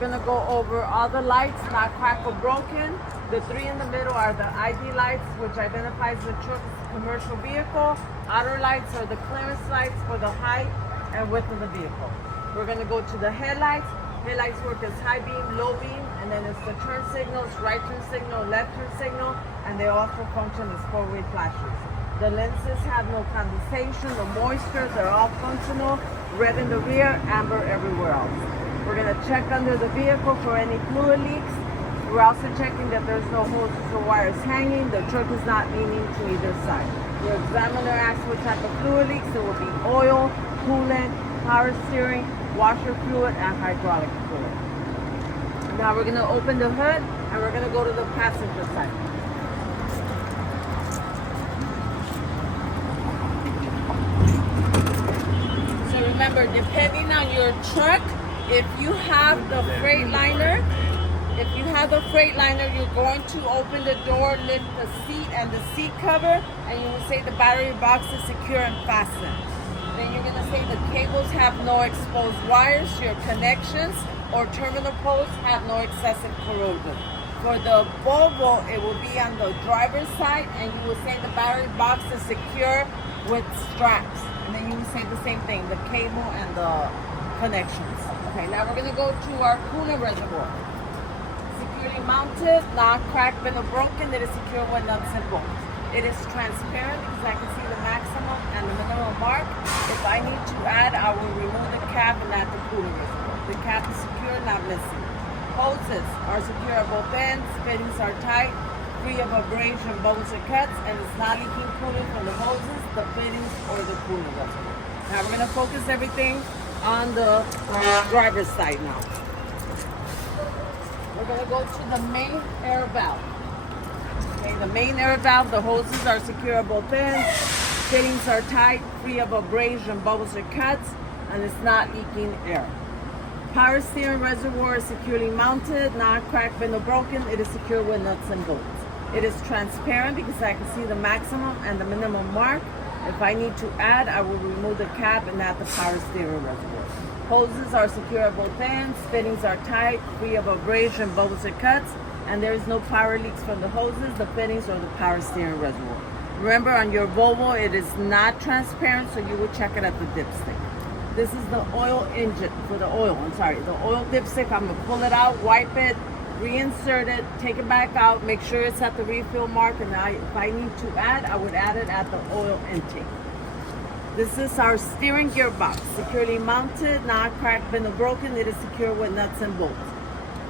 We're gonna go over all the lights, not cracked or broken. The three in the middle are the ID lights, which identifies the truck's commercial vehicle. Outer lights are the clearance lights for the height and width of the vehicle. We're gonna go to the headlights. Headlights work as high beam, low beam, and then it's the turn signals, right turn signal, left turn signal, and they also function as four-way flashers. The lenses have no condensation, no moisture, they're all functional. Red in the rear, amber everywhere else. We're gonna check under the vehicle for any fluid leaks. We're also checking that there's no hoses or wires hanging. The truck is not leaning to either side. Your examiner asks what type of fluid leaks. It will be oil, coolant, power steering, washer fluid, and hydraulic fluid. Now we're gonna open the hood and we're gonna go to the passenger side. So remember, depending on your truck, if you have the Freightliner, you're going to open the door, lift the seat and the seat cover, and you will say the battery box is secure and fastened. Then you're going to say the cables have no exposed wires, your connections or terminal posts have no excessive corrosion. For the Volvo, it will be on the driver's side, and you will say the battery box is secure with straps. And then you will say the same thing, the cable and the connections. Okay, now we're gonna go to our coolant reservoir. Securely mounted, not cracked, bent or broken. It is secure with nuts and bolts. It is transparent because I can see the maximum and the minimum mark. If I need to add, I will remove the cap and add the coolant reservoir. The cap is secure, not missing. Hoses are secure at both ends. Fittings are tight, free of abrasion, bubbles or cuts, and it's not leaking coolant from the hoses, the fittings, or the coolant reservoir. Now we're gonna focus everything on the driver's side now. We're gonna go to the main air valve. Okay, the main air valve, the hoses are secure at both ends, fittings are tight, free of abrasion, bubbles or cuts, and it's not leaking air. Power steering reservoir is securely mounted, not cracked, bent or broken. It is secure with nuts and bolts. It is transparent because I can see the maximum and the minimum mark. If I need to add, I will remove the cap and add the power steering reservoir. Hoses are secure at both ends, fittings are tight, free of abrasion, bubbles or cuts, and there is no power leaks from the hoses, the fittings, or the power steering reservoir. Remember, on your Volvo, it is not transparent, so you will check it at the dipstick. This is the oil engine, for the oil, the oil dipstick. I'm gonna pull it out, wipe it, reinsert it, take it back out, make sure it's at the refill mark, and if I need to add, I would add it at the oil intake. This is our steering gearbox, securely mounted, not cracked, bent or broken. It is secure with nuts and bolts.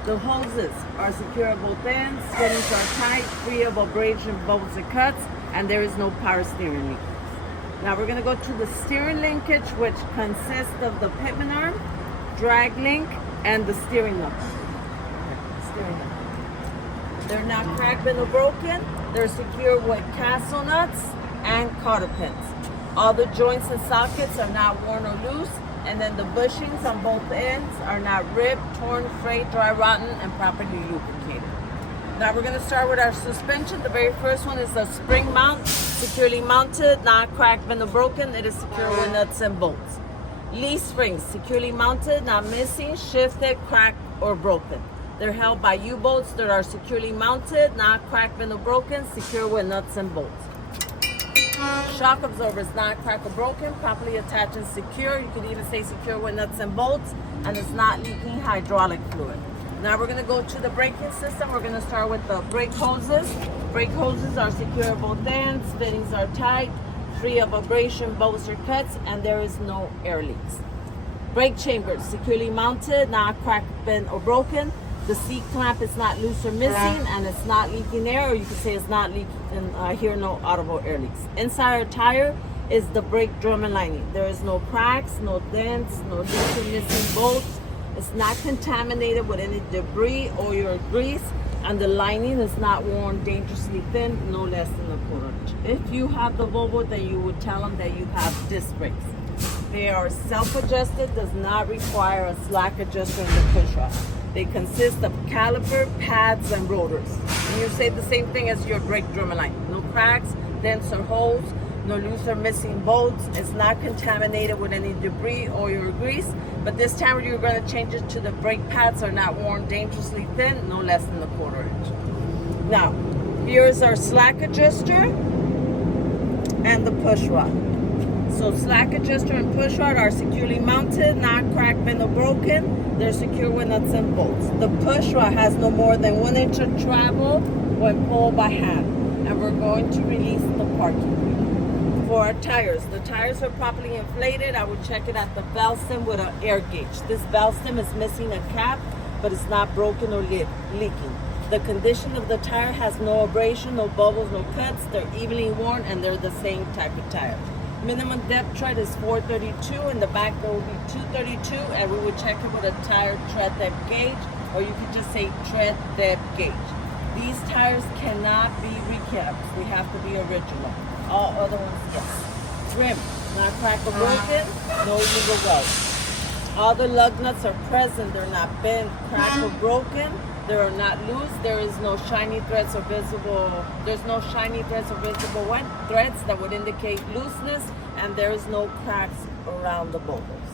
The hoses are secure at both ends, fittings are tight, free of abrasion, bubbles or cuts, and there is no power steering leak. Now we're gonna go to the steering linkage, which consists of the pitman arm, drag link, and the steering knuckle. They're not cracked, bent or broken. They're secure with castle nuts and cotter pins. All the joints and sockets are not worn or loose, and then the bushings on both ends are not ripped, torn, frayed, dry, rotten, and properly lubricated. Now we're going to start with our suspension. The very first one is the spring mount, securely mounted, not cracked, bent or broken. It is secure with nuts and bolts. Leaf springs, securely mounted, not missing, shifted, cracked, or broken. They're held by U-bolts that are securely mounted, not cracked, bent or broken, secure with nuts and bolts. Shock absorbers, not cracked or broken, properly attached and secure. You could even say secure with nuts and bolts, and it's not leaking hydraulic fluid. Now we're gonna go to the braking system. We're gonna start with the brake hoses. Brake hoses are secure at both ends, fittings are tight, free of abrasion, bubbles or cuts, and there is no air leaks. Brake chambers, securely mounted, not cracked, bent or broken. The seat clamp is not loose or missing, and it's not leaking air, or you can say it's not leaking, and here no audible air leaks. Inside our tire is the brake drum and lining. There is no cracks, no dents, no loose or missing bolts. It's not contaminated with any debris, oil, or grease, and the lining is not worn dangerously thin, no less than a quarter inch. If you have the Volvo, then you would tell them that you have disc brakes. They are self-adjusted, does not require a slack adjuster in the push rod. They consist of caliper, pads, and rotors. And you say the same thing as your brake drum and line. No cracks, dents, or holes. no loose or missing bolts. It's not contaminated with any debris, oil, or grease. But this time you're going to change it to the brake pads are not worn dangerously thin, no less than a 1/4 inch. Now, here's our slack adjuster and the push rod. So slack adjuster and push rod are securely mounted, not cracked, bent, or broken. They're secure with nuts and bolts. The push rod has no more than 1 inch of travel when pulled by hand. And we're going to release the parking wheel. For our tires, the tires are properly inflated. I would check it at the valve stem with an air gauge. This valve stem is missing a cap, but it's not broken or leaking. The condition of the tire has no abrasion, no bubbles, no cuts. They're evenly worn and they're the same type of tire. Minimum depth tread is 432. In the back there will be 232, and we would check it with a tire tread depth gauge, or you could just say tread depth gauge. These tires cannot be recaps. They have to be original. All other ones, yes. Rim, not cracked or broken, no illegal welds. All the lug nuts are present. They're not bent, cracked, or broken. They are not loose. There is no shiny threads or visible. There's no shiny threads or visible threads that would indicate looseness, and there is no cracks around the bubbles.